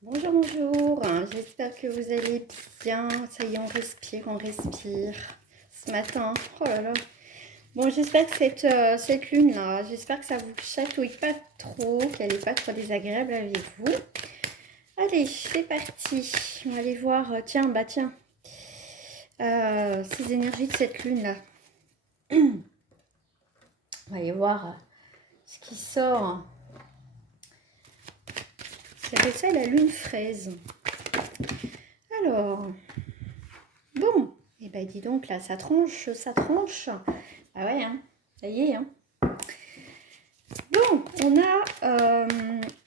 Bonjour, bonjour, j'espère que vous allez bien. Ça y est, on respire. Ce matin, oh là là. Bon, j'espère que cette lune-là, j'espère que ça vous chatouille pas trop, qu'elle n'est pas trop désagréable avec vous. Allez, c'est parti. On va aller voir, tiens, ces énergies de cette lune-là. On va aller voir ce qui sort. C'est ça la lune fraise. Alors, bon, et ben dis donc, là, ça tranche. Ah ouais, hein, ça y est, hein. Bon,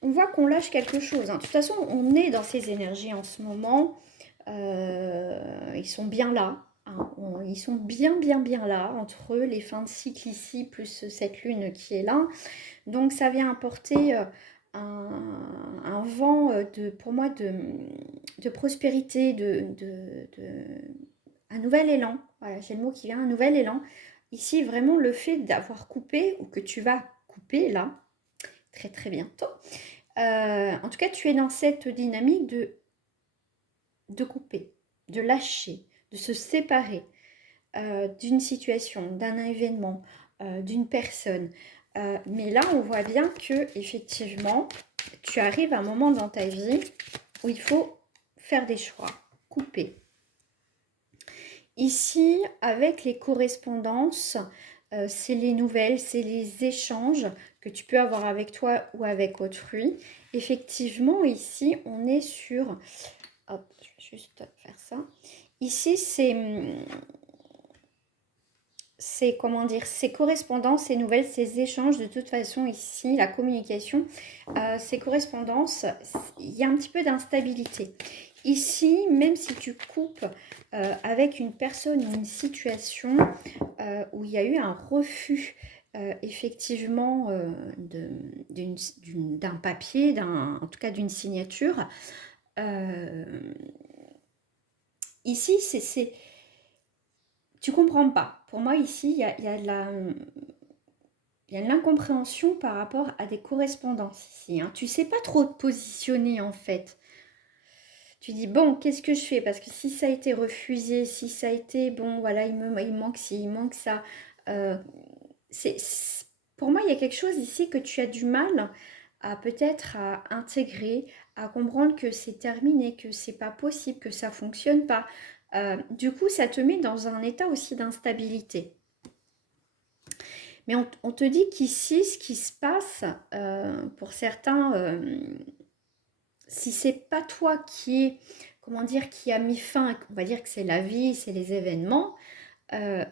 on voit qu'on lâche quelque chose, hein. De toute façon, on est dans ces énergies en ce moment. Ils sont bien là, hein. Ils sont bien là, entre eux, les fins de cycle ici, plus cette lune qui est là. Donc, ça vient apporter un vent, pour moi, de prospérité, un nouvel élan. Voilà, j'ai le mot qui vient, un nouvel élan. Ici, vraiment, le fait d'avoir coupé, ou que tu vas couper là, très très bientôt. En tout cas, tu es dans cette dynamique de couper, de lâcher, de se séparer d'une situation, d'un événement, d'une personne. Mais là, on voit bien que effectivement, tu arrives à un moment dans ta vie où il faut faire des choix, couper. Ici, avec les correspondances, c'est les nouvelles, c'est les échanges que tu peux avoir avec toi ou avec autrui. Effectivement, ici, on est sur... Hop, je vais juste faire ça. Ici, c'est comment dire, ces correspondances, ces nouvelles, ces échanges, de toute façon, ici, la communication, ces correspondances, il y a un petit peu d'instabilité. Ici, même si tu coupes avec une personne ou une situation où il y a eu un refus, effectivement, d'un papier, en tout cas d'une signature, ici, tu comprends pas. Pour moi, ici, il y a de l'incompréhension par rapport à des correspondances ici, hein. Tu sais pas trop te positionner en fait. Tu dis, bon, qu'est-ce que je fais? Parce que si ça a été refusé, si ça a été, bon, voilà, il manque ci, il manque ça. Euh, pour moi, il y a quelque chose ici que tu as du mal à peut-être à intégrer, à comprendre que c'est terminé, que c'est pas possible, que ça fonctionne pas. Du coup, ça te met dans un état aussi d'instabilité. Mais on te dit qu'ici, ce qui se passe, pour certains, si c'est pas toi qui est, comment dire, qui a mis fin, on va dire que c'est la vie, c'est les événements, je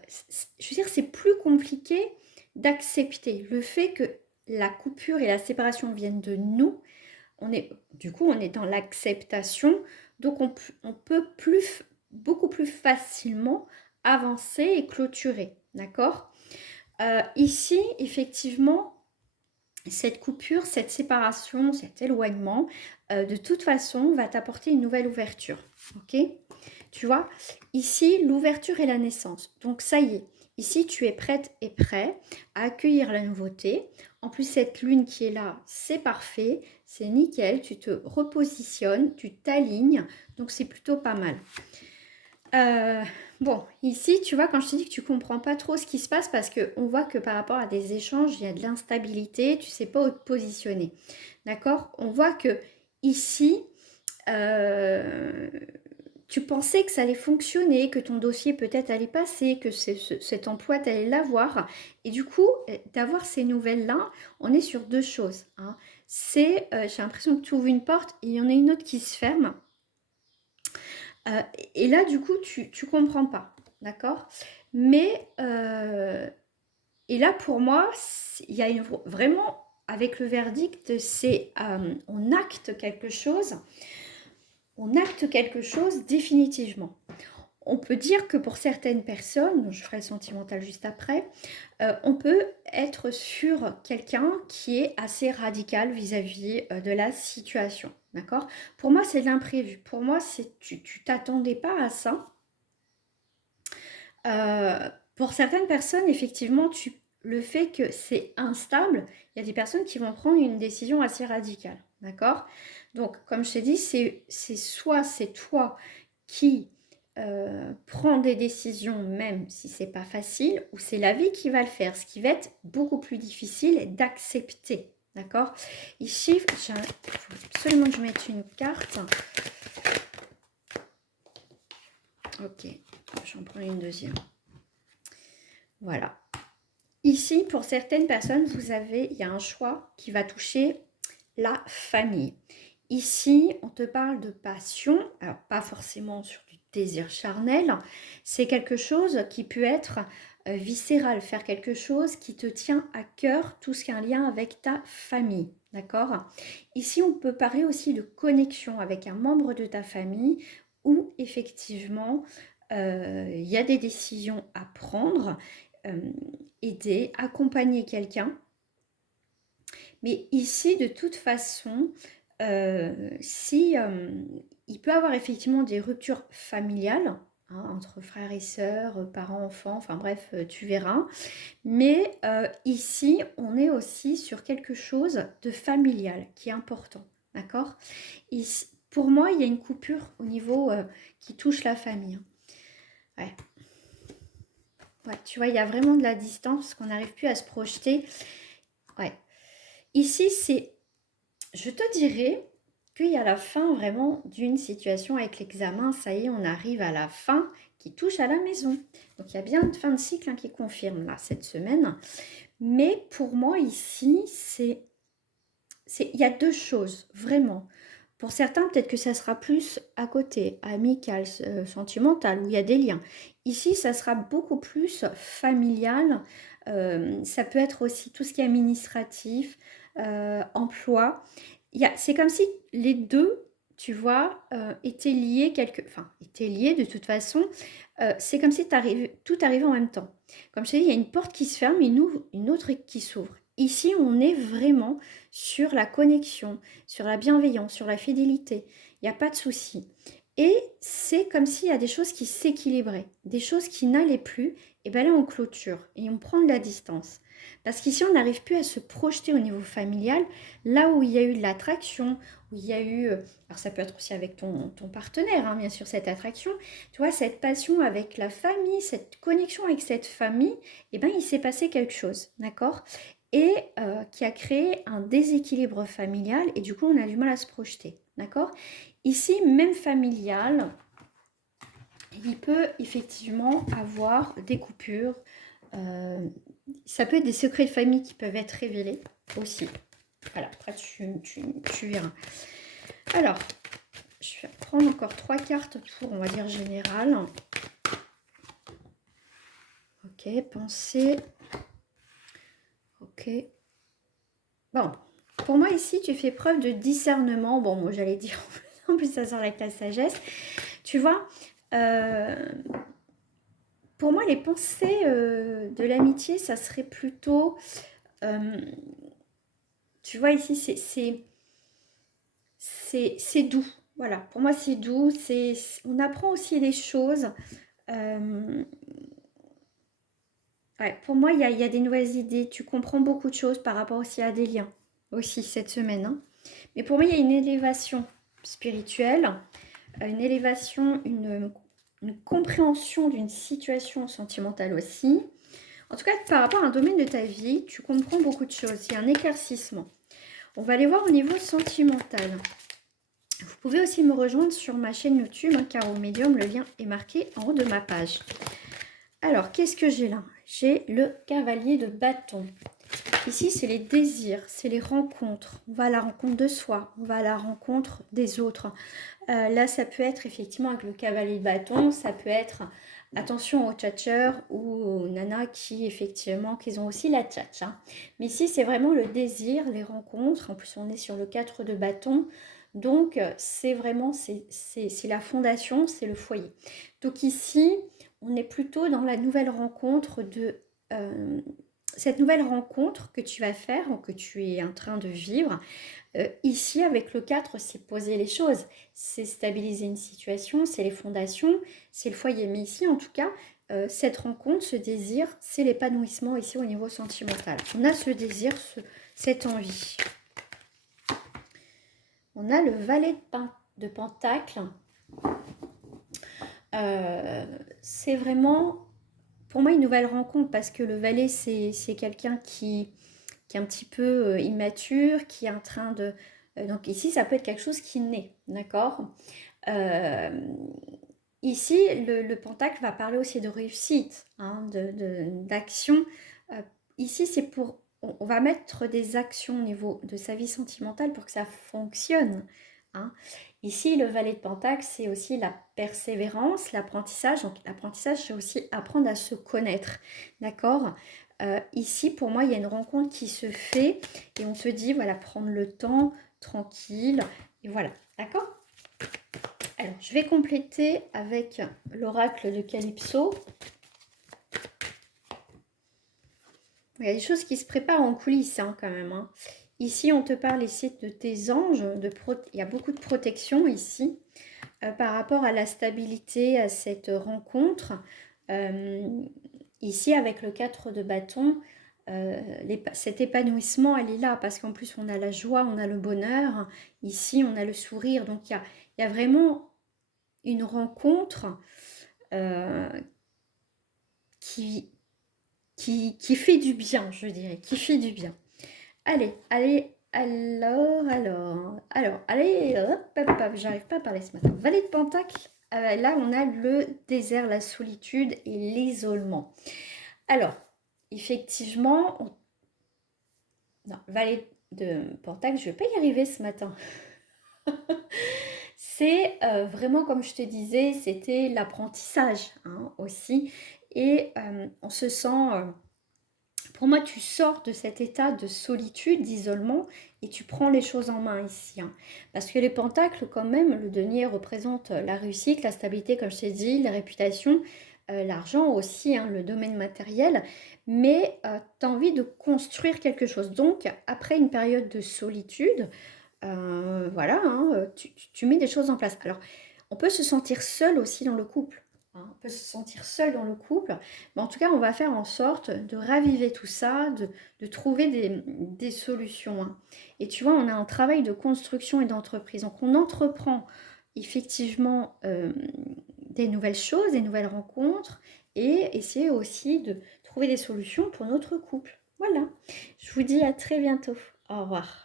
veux dire, c'est plus compliqué d'accepter le fait que la coupure et la séparation viennent de nous. Du coup, on est dans l'acceptation, donc on peut beaucoup plus facilement avancer et clôturer, d'accord? Ici, effectivement, cette coupure, cette séparation, cet éloignement, de toute façon, va t'apporter une nouvelle ouverture. Ok? Tu vois, ici, l'ouverture et la naissance. Donc, ça y est. Ici, tu es prête et prêt à accueillir la nouveauté. En plus, cette lune qui est là, c'est parfait. C'est nickel. Tu te repositionnes, tu t'alignes. Donc, c'est plutôt pas mal. Bon, ici, tu vois, quand je te dis que tu comprends pas trop ce qui se passe, parce qu'on voit que par rapport à des échanges, il y a de l'instabilité, tu sais pas où te positionner. D'accord? On voit que ici, euh, tu pensais que ça allait fonctionner, que ton dossier peut-être allait passer, que cet emploi, tu allais l'avoir. Et du coup, d'avoir ces nouvelles-là, on est sur deux choses, hein. J'ai l'impression que tu ouvres une porte et il y en a une autre qui se ferme. Et là, du coup, tu comprends pas, d'accord? Mais, et là, pour moi, il y a vraiment, avec le verdict, on acte quelque chose définitivement. On peut dire que pour certaines personnes, je ferai le sentimental juste après, on peut être sur quelqu'un qui est assez radical vis-à-vis de la situation. D'accord? Pour moi, c'est de l'imprévu. Pour moi, tu t'attendais pas à ça. Pour certaines personnes, effectivement, le fait que c'est instable, il y a des personnes qui vont prendre une décision assez radicale. D'accord? Donc, comme je t'ai dit, soit c'est toi qui prends des décisions, même si c'est pas facile, ou c'est la vie qui va le faire, ce qui va être beaucoup plus difficile d'accepter. D'accord? Ici, il faut absolument que je mette une carte. Ok, j'en prends une deuxième. Voilà. Ici, pour certaines personnes, il y a un choix qui va toucher la famille. Ici, on te parle de passion, alors pas forcément sur du désir charnel, c'est quelque chose qui peut être viscéral, faire quelque chose qui te tient à cœur, tout ce qui a un lien avec ta famille, d'accord? Ici, on peut parler aussi de connexion avec un membre de ta famille où effectivement, il y a des décisions à prendre, aider, accompagner quelqu'un. Mais ici, de toute façon, si il peut y avoir effectivement des ruptures familiales, hein, entre frères et sœurs, parents, enfants, enfin bref, tu verras. Mais ici, on est aussi sur quelque chose de familial qui est important, d'accord? Pour moi, il y a une coupure au niveau qui touche la famille. Ouais. Ouais, tu vois, il y a vraiment de la distance parce qu'on n'arrive plus à se projeter. Ouais. Ici, je te dirais qu'il y a la fin vraiment d'une situation avec l'examen. Ça y est, on arrive à la fin qui touche à la maison. Donc, il y a bien une fin de cycle qui confirme là cette semaine. Mais pour moi, ici, il y a deux choses, vraiment. Pour certains, peut-être que ça sera plus à côté, amical, sentimental, où il y a des liens. Ici, ça sera beaucoup plus familial. Ça peut être aussi tout ce qui est administratif, emploi. C'est comme si les deux, tu vois, étaient liés enfin, étaient liés de toute façon. C'est comme si tout arrivait en même temps. Comme je t'ai dit, il y a une porte qui se ferme, une autre qui s'ouvre. Ici, on est vraiment sur la connexion, sur la bienveillance, sur la fidélité. Il n'y a pas de souci. Et c'est comme s'il y a des choses qui s'équilibraient, des choses qui n'allaient plus. Et bien là, on clôture et on prend de la distance. Parce qu'ici, on n'arrive plus à se projeter au niveau familial, là où il y a eu de l'attraction, où il y a eu... Alors ça peut être aussi avec ton partenaire, hein, bien sûr, cette attraction. Tu vois, cette passion avec la famille, cette connexion avec cette famille, et bien il s'est passé quelque chose, d'accord? Et qui a créé un déséquilibre familial et du coup on a du mal à se projeter, d'accord? Ici, même familial, il peut effectivement avoir des coupures, ça peut être des secrets de famille qui peuvent être révélés aussi. Voilà, après tu verras. Alors, je vais prendre encore 3 cartes pour, on va dire, général. Ok, pensée. Ok. Bon, pour moi ici, tu fais preuve de discernement. Bon, moi j'allais dire, en plus ça sort avec la sagesse. Tu vois, pour moi les pensées de l'amitié, ça serait plutôt... tu vois ici, c'est doux. Voilà, pour moi c'est doux. On apprend aussi des choses. Ouais, pour moi, il y a des nouvelles idées. Tu comprends beaucoup de choses par rapport aussi à des liens. Aussi cette semaine, hein. Mais pour moi, il y a une élévation spirituelle, une élévation, une compréhension d'une situation sentimentale aussi. En tout cas, par rapport à un domaine de ta vie, tu comprends beaucoup de choses. Il y a un éclaircissement. On va aller voir au niveau sentimental. Vous pouvez aussi me rejoindre sur ma chaîne YouTube, hein, Caro Medium. Le lien est marqué en haut de ma page. Alors, qu'est-ce que j'ai là? J'ai le cavalier de bâton. Ici, c'est les désirs, c'est les rencontres. On va à la rencontre de soi, on va à la rencontre des autres. Là, ça peut être effectivement avec le cavalier de bâton, ça peut être attention aux tchatcheurs ou aux nanas qui effectivement, qui ont aussi la tchatch, hein. Mais ici, c'est vraiment le désir, les rencontres. En plus, on est sur le 4 de bâton. Donc, c'est vraiment, c'est la fondation, c'est le foyer. Donc ici, on est plutôt dans la nouvelle rencontre de... cette nouvelle rencontre que tu vas faire ou que tu es en train de vivre, ici avec le 4, c'est poser les choses, c'est stabiliser une situation, c'est les fondations, c'est le foyer. Mais ici, en tout cas, cette rencontre, ce désir, c'est l'épanouissement ici au niveau sentimental. On a ce désir, cette envie. on a le valet de Pentacle. C'est vraiment, pour moi, une nouvelle rencontre parce que le valet, c'est quelqu'un qui est un petit peu immature, qui est en train de... donc ici, ça peut être quelque chose qui naît, d'accord. Euh, Ici, le pentacle va parler aussi de réussite, hein, d'action. Ici, c'est pour... On va mettre des actions au niveau de sa vie sentimentale pour que ça fonctionne, hein. Ici, le valet de pentacle, c'est aussi la persévérance, l'apprentissage. Donc, l'apprentissage, c'est aussi apprendre à se connaître, d'accord. Ici, pour moi, il y a une rencontre qui se fait et on te dit, voilà, prendre le temps, tranquille, et voilà, d'accord. Alors, je vais compléter avec l'oracle de Calypso. Il y a des choses qui se préparent en coulisses, hein, quand même, hein. Ici, on te parle ici de tes anges. Il y a beaucoup de protection ici par rapport à la stabilité, à cette rencontre. Ici, avec le 4 de bâton, cet épanouissement, elle est là parce qu'en plus, on a la joie, on a le bonheur. Ici, on a le sourire. Donc, il y a vraiment une rencontre qui fait du bien, je dirais, qui fait du bien. Allez, allez, hop, hop, hop, j'arrive pas à parler ce matin. Valet de Pentacle, là on a le désert, la solitude et l'isolement. Alors, effectivement, non, Valet de Pentacle, je vais pas y arriver ce matin. C'est vraiment, comme je te disais, c'était l'apprentissage, hein, aussi. Et on se sent... pour moi, tu sors de cet état de solitude, d'isolement, et tu prends les choses en main ici, hein. Parce que les pentacles, quand même, le denier représente la réussite, la stabilité, comme je t'ai dit, la réputation, l'argent aussi, hein, le domaine matériel. Mais tu as envie de construire quelque chose. Donc, après une période de solitude, voilà, hein, tu mets des choses en place. Alors, on peut se sentir seul aussi dans le couple, hein. On peut se sentir seul dans le couple. Mais en tout cas, on va faire en sorte de raviver tout ça, de trouver des solutions, hein. Et tu vois, on a un travail de construction et d'entreprise. Donc, on entreprend effectivement des nouvelles choses, des nouvelles rencontres et essayer aussi de trouver des solutions pour notre couple. Voilà. Je vous dis à très bientôt. Au revoir.